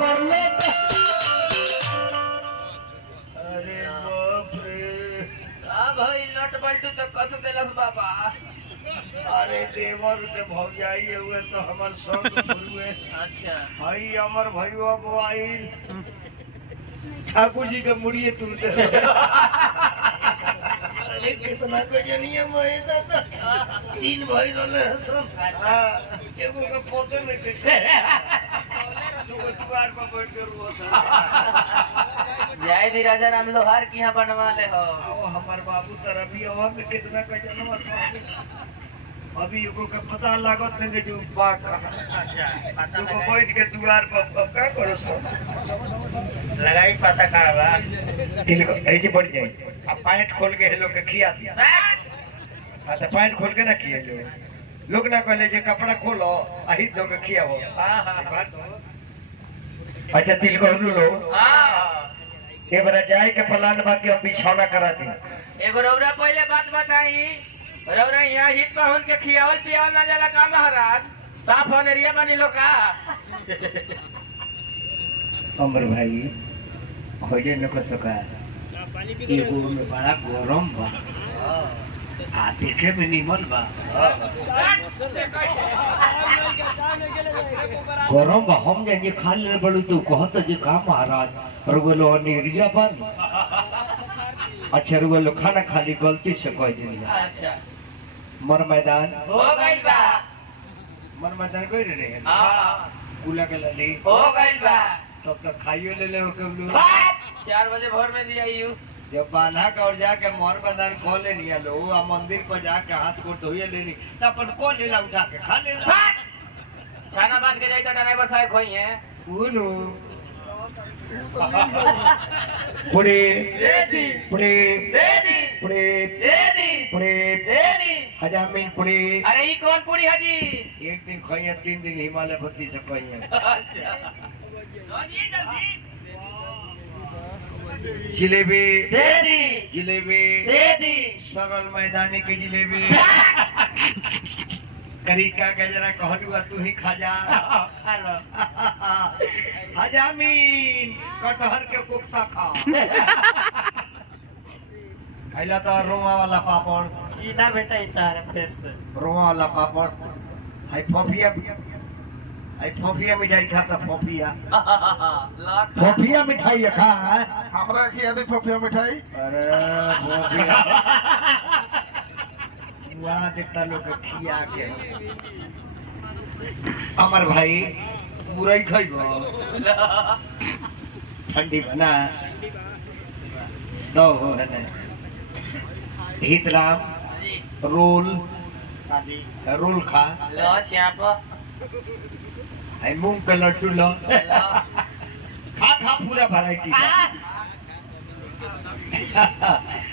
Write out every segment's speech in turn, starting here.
पर ले। अरे बाप रे भाई नट बल्टू तो कस देलस बाबा। अरे देवर के भौजाई हुए तो हमार संग हुए। अच्छा भाई अमर भैया बोआइल ठाकुर जी के मुड़िए तुरते। अरे कितना को जनिया मैं दादा तीन भाई रहले सब। एगो के पोते में के दुगो दुआर पर बैठ के रोता। जय दी राजा राम लोहार की यहाँ बनवा ले हो। ओ हमार बाबू तरफ ही हवा में कितना का जनवा सब। अभी एगो का पता लागत नहीं जो बात अच्छा एगो बैठ के दुआर पर का करो सब लगाई पता करवा इनको ऐसे बढ़ जाए। अब पैंट खोल के हेलो के खिया दिया। हाँ तो पैंट खोल के ना खिया लो लोग ना कहले जे कपड़ा खोलो आही दो के खिया हो। अच्छा तिल को लो ये बरा जाए के प्लान बाकी अब बिछौना करा दी। एगो रौरा पहले बात बताई रौरा यहाँ हित पहुन के खियावल पियावल ना जाला का महाराज साफ होनेरिया बनी लो का। अमर भाई खोजे न को सका एगो में बड़ा गरम बा आ देखे में निमन बा गरम बा हम जे खा ले बड़ू तो कहत जे का महाराज रगलो अनेरिया बन। अच्छा रगलो खाना खाली गलती से कह दिया। अच्छा मर मैदान हो गइल बा। मर मैदान कोई रहे हां कुला के लली हो गइल बा। तब तक खाइयो ले ले कबलू 4 बजे भोर में दिया यू जब बांधा का और जाके मोर मैदान खोल ले लिया लो आ मंदिर पर जाके हाथ को धोइए लेनी तब अपन को लेला उठा के खा लेला। छाना बांध के जाई तो ड्राइवर साहब खोई है उनु पुड़ी देदी पुड़ी देदी पुड़ी देदी पुड़ी देदी हजामिन पुड़ी। अरे ई कौन पूरी हाजी। एक दिन खोइए 3 दिन हिमालय भक्ति से खोइए। अच्छा जी जल्दी जिलेबी देदी जिलेबी देदी सरल मैदानी की जिलेबी करीका गजरा कहलुआ तू ही खा जा। हेलो हजामीन कटहर के कोफ्ता खा। खैला तो रोमा वाला पापड़ ई ना बेटा ई तारे फिर से रोमा वाला पापड़ हाय फोफिया मिठाई खाता फोफिया फोफिया मिठाई खा हमरा खिया दे फफिया मिठाई। अरे फोफिया वहाँ देखता लोग खिया के अमर भाई मुरई खइबो ठंडी बना दो हो है ना हितराम रोल रोल खा लो श्याम है मूंग का लड्डू लो खा खा पूरा वैरायटी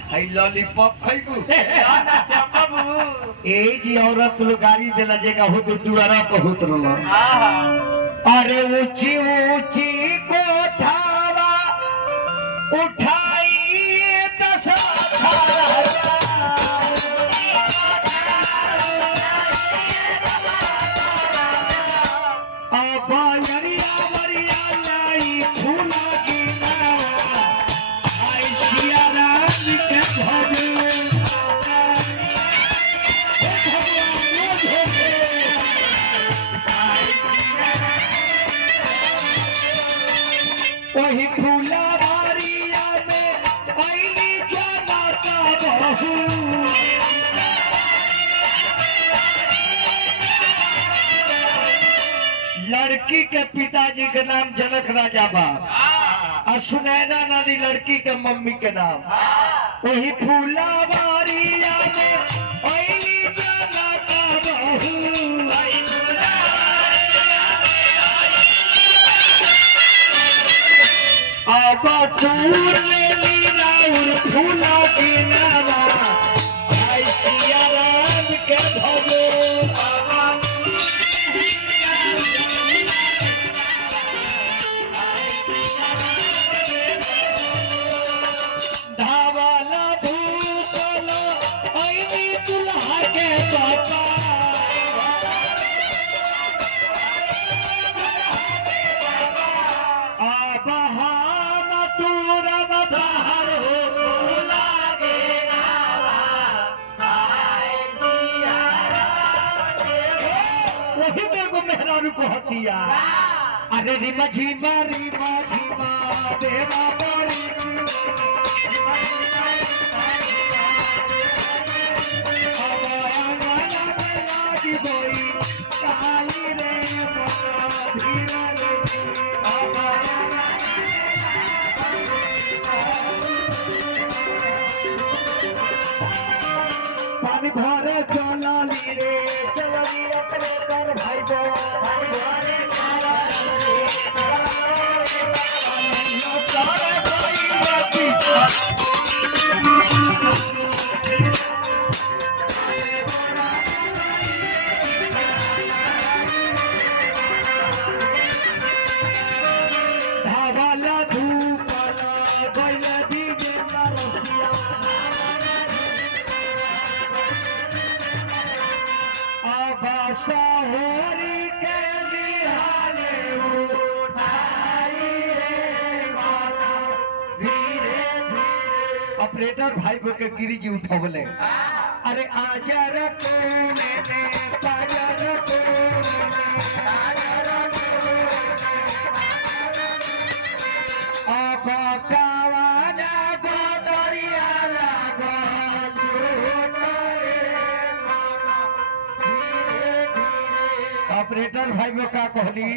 है लॉलीपॉप खाइबू ए जी औरत लोग गाड़ी देला जगह हो तो दुआरा पर होत रहलो। अरे ऊंची ऊंची कोठावा उठाइए दशा वही फूला बारिया में आईनी जाना का बहू। लड़की के पिताजी के नाम जनक राजा बा और सुनैना नानी लड़की के मम्मी के नाम। वही फूला बारिया में आईनी जाना का बहू। आबा तूर ले लीला और फूला के नामा आई सिया राम के भगो। धावाला भूतला आईनी दुल्हा के पापा। और कहतिया अरे रिमा झिमा देवा बड़ी पानी भरे चलाली रे चलाली अपने कर भाई बो पानी भरे चलाली रे धावाला धूपाला गैला दीजे रसिया होरी के बिहाने उठाई रे माना धीरे धीरे ऑपरेटर भाई को के गिरी जी उठवले अरे आजा रे तूने पाजा रे अब कावाना गोदरिया लागो ऑपरेटर भाई में का कहली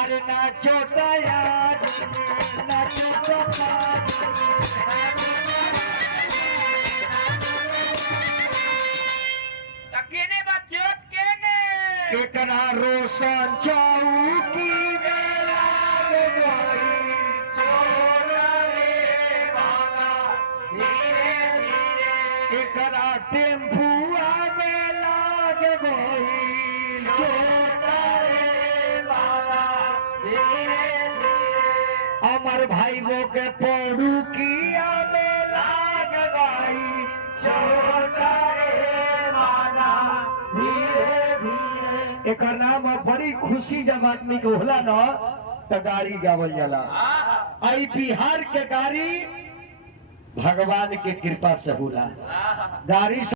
अरे नाचो यार नाचो केने बच्चों केने एकरा रोशन चौकी में लाग गई छोड़ले वाला धीरे धीरे एकरा टेम्पुआ में लाग गई अमर भाई वो के पड़ू किया में लाग गई छोटा रे माना धीरे धीरे एकर नाम बड़ी खुशी जब आदमी के होला न तो गाड़ी गावल जाला आई बिहार के गाड़ी भगवान के कृपा से होला गाड़ी